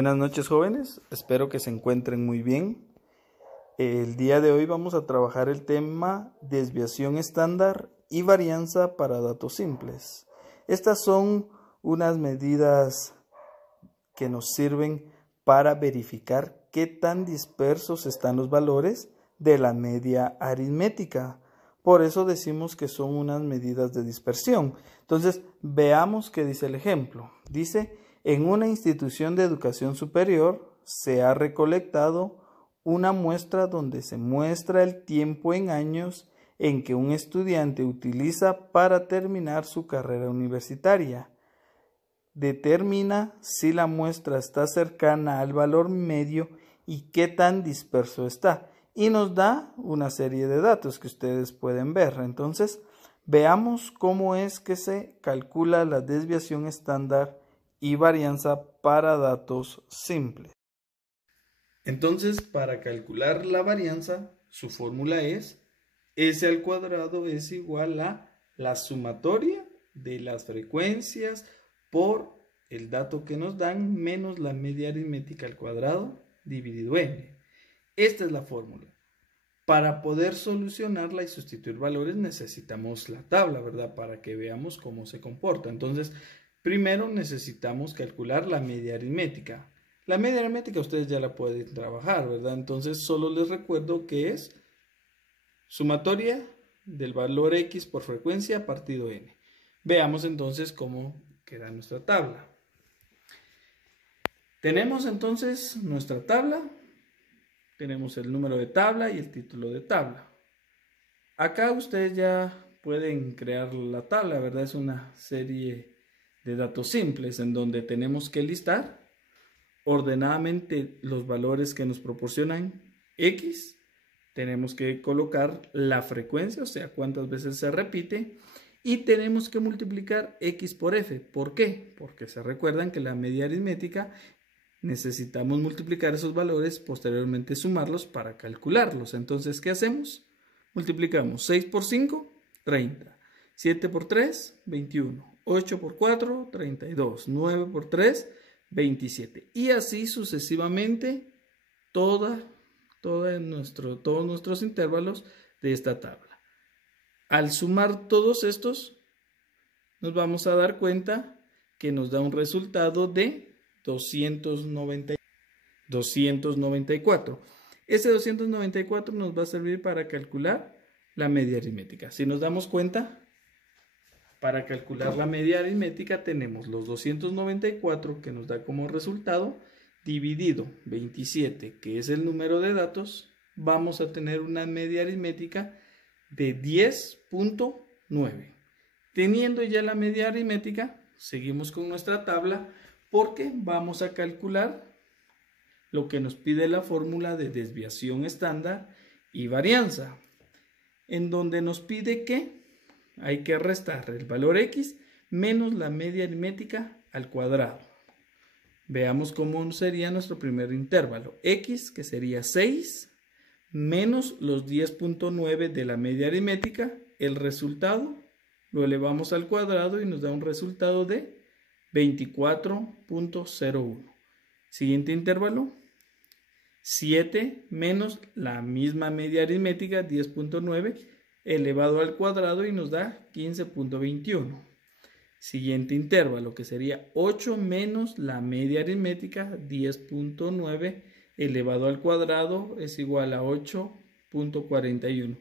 Buenas noches, jóvenes, espero que se encuentren muy bien. El día de hoy vamos a trabajar el tema desviación estándar y varianza para datos simples. Estas son unas medidas que nos sirven para verificar qué tan dispersos están los valores de la media aritmética. Por eso decimos que son unas medidas de dispersión. Entonces, veamos qué dice el ejemplo. Dice: en una institución de educación superior se ha recolectado una muestra donde se muestra el tiempo en años en que un estudiante utiliza para terminar su carrera universitaria. Determina si la muestra está cercana al valor medio y qué tan disperso está. Y nos da una serie de datos que ustedes pueden ver. Entonces, veamos cómo es que se calcula la desviación estándar y varianza para datos simples. Entonces, para calcular la varianza, su fórmula es S al cuadrado es igual a la sumatoria de las frecuencias por el dato que nos dan menos la media aritmética al cuadrado dividido n. Esta es la fórmula. Para poder solucionarla y sustituir valores necesitamos la tabla, ¿verdad? Para que veamos cómo se comporta. Entonces, primero necesitamos calcular la media aritmética. La media aritmética ustedes ya la pueden trabajar, ¿verdad? Entonces, solo les recuerdo que es sumatoria del valor x por frecuencia partido n. Veamos entonces cómo queda nuestra tabla. Tenemos entonces nuestra tabla. Tenemos el número de tabla y el título de tabla. Acá ustedes ya pueden crear la tabla, ¿verdad? Es una serie de datos simples en donde tenemos que listar ordenadamente los valores que nos proporcionan x. Tenemos que colocar la frecuencia, o sea, cuántas veces se repite. Y tenemos que multiplicar x por f. ¿Por qué? Porque se recuerdan que la media aritmética necesitamos multiplicar esos valores, posteriormente sumarlos para calcularlos. Entonces, ¿qué hacemos? Multiplicamos 6 por 5, 30. 7 por 3, 21. 8 por 4, 32. 9 por 3, 27. Y así sucesivamente todos nuestros intervalos de esta tabla. Al sumar todos estos, nos vamos a dar cuenta que nos da un resultado de 294. Ese 294 nos va a servir para calcular la media aritmética. Si nos damos cuenta, para calcular la media aritmética tenemos los 294 que nos da como resultado dividido 27, que es el número de datos. Vamos a tener una media aritmética de 10.9. Teniendo ya la media aritmética, seguimos con nuestra tabla, porque vamos a calcular lo que nos pide la fórmula de desviación estándar y varianza, en donde nos pide que hay que restar el valor x menos la media aritmética al cuadrado. Veamos cómo sería nuestro primer intervalo. X, que sería 6, menos los 10.9 de la media aritmética. El resultado lo elevamos al cuadrado y nos da un resultado de 24.01. Siguiente intervalo, 7 menos la misma media aritmética, 10.9, elevado al cuadrado y nos da 15.21. Siguiente intervalo, que sería 8 menos la media aritmética, 10.9, elevado al cuadrado es igual a 8.41.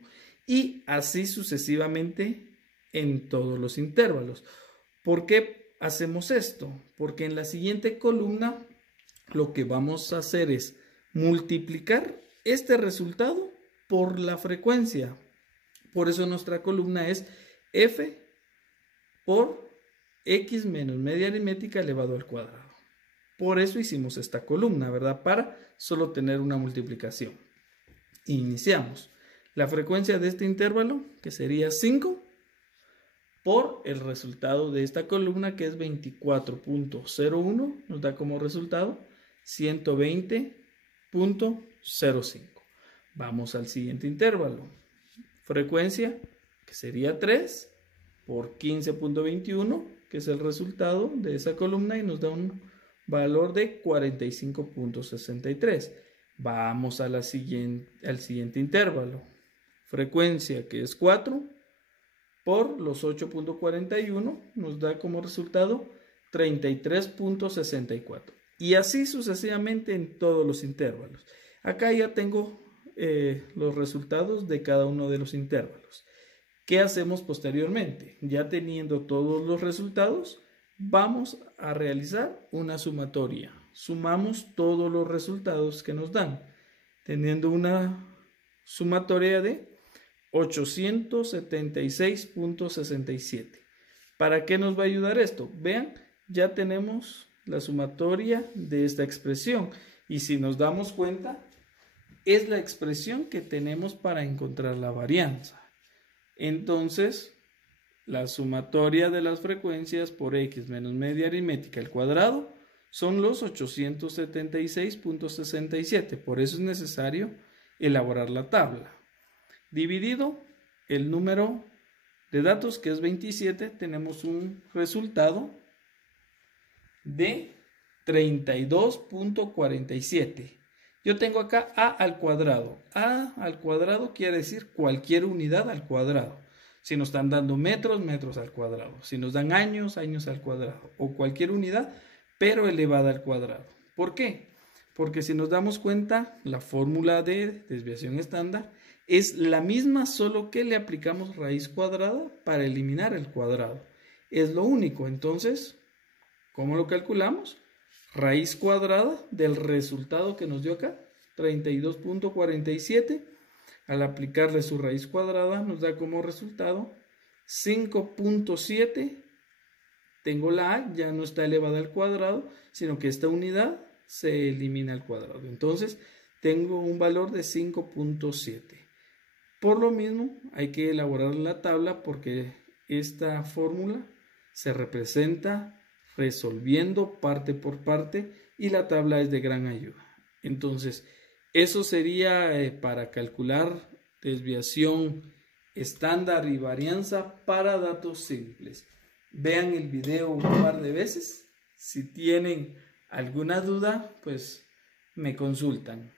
Y así sucesivamente en todos los intervalos. ¿Por qué hacemos esto? Porque en la siguiente columna lo que vamos a hacer es multiplicar este resultado por la frecuencia. Por eso nuestra columna es f por x menos media aritmética elevado al cuadrado. Por eso hicimos esta columna, ¿verdad? Para solo tener una multiplicación. Iniciamos. La frecuencia de este intervalo, que sería 5, por el resultado de esta columna, que es 24.01, nos da como resultado 120.05. Vamos al siguiente intervalo. Frecuencia, que sería 3, por 15.21, que es el resultado de esa columna, y nos da un valor de 45.63. Vamos a al siguiente intervalo. Frecuencia, que es 4, por los 8.41, nos da como resultado 33.64. Y así sucesivamente en todos los intervalos. Acá ya tengo los resultados de cada uno de los intervalos. ¿Qué hacemos posteriormente? Ya teniendo todos los resultados, vamos a realizar una sumatoria. Sumamos todos los resultados que nos dan, teniendo una sumatoria de 876.67. ¿Para qué nos va a ayudar esto? Vean, ya tenemos la sumatoria de esta expresión y si nos damos cuenta, es la expresión que tenemos para encontrar la varianza. Entonces, la sumatoria de las frecuencias por x menos media aritmética al cuadrado son los 876.67. Por eso es necesario elaborar la tabla. Dividido el número de datos, que es 27, tenemos un resultado de 32.47. Yo tengo acá a al cuadrado. A al cuadrado quiere decir cualquier unidad al cuadrado. Si nos están dando metros, metros al cuadrado. Si nos dan años, años al cuadrado. O cualquier unidad, pero elevada al cuadrado. ¿Por qué? Porque si nos damos cuenta, la fórmula de desviación estándar es la misma, solo que le aplicamos raíz cuadrada para eliminar el cuadrado. Es lo único. Entonces, ¿cómo lo calculamos? Raíz cuadrada del resultado que nos dio acá, 32.47. Al aplicarle su raíz cuadrada nos da como resultado 5.7. Tengo la A, ya no está elevada al cuadrado, sino que esta unidad se elimina al cuadrado. Entonces tengo un valor de 5.7. Por lo mismo hay que elaborar la tabla porque esta fórmula se representa resolviendo parte por parte y la tabla es de gran ayuda. Entonces, eso sería para calcular desviación estándar y varianza para datos simples. Vean el video un par de veces. Si tienen alguna duda, pues me consultan.